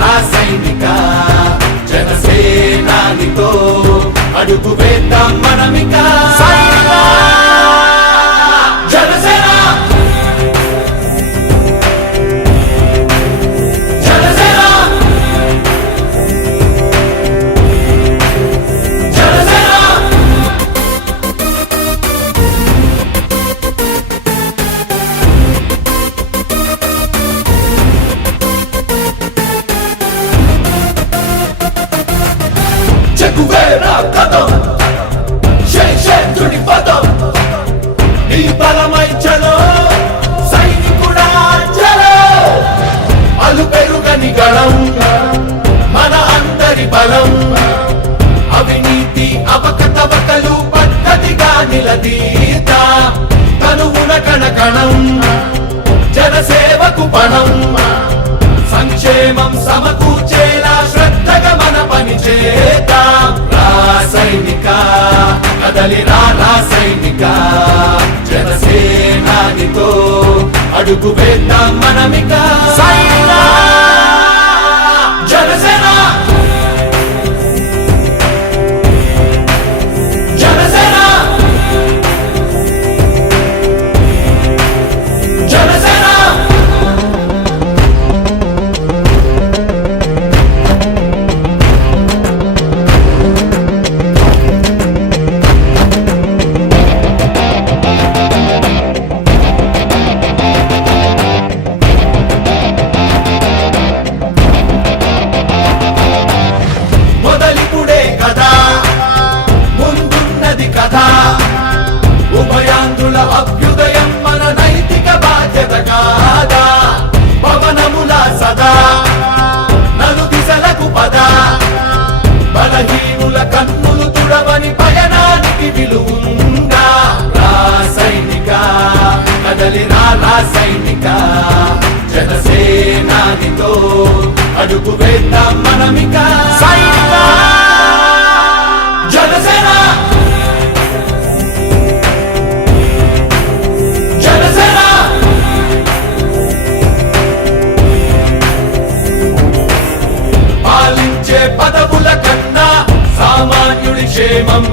రా సైనిక జనసేనానితో అడుగు వేద్దాం మనమిక జనసేన జనసేన జనసేన చెక్కువేరా కథం శేషేంద్రుడి పదం నీ బలమై చలో సైనికుడా చలో అలు పెరుగని గళం మన అందరి బలం అవినీతి అవకతవకలు పద్ధతిగా నిలదీత తనువున కణకణం జనసేవకు పణం సంక్షేమం సమకూర్చేలా శ్రద్ధగా మన పని చేద్దాం రా సైనిక కదలి రా సైనిక జనసేనానితో అడుగు వేద్దాం మనమిక జనసేన జనసేన జనసేన మొదలిపుడే కదా ముందున్నది కదా ఉభయాంధ్రుల అభ్యుదయం మన నైతిక బాధ్యత కాదా పవనముల సదా నలు దిశలకు పద బలహీనుల కన్నులు తుడవని పయనానికి విలువుందా రా సైనిక కదలి రా సైనిక జనసేనానితో అడుగు వేద్దాం మనమిక జనసేన జనసేన పాలించే పదవుల కన్నా సామాన్యుడి క్షేమం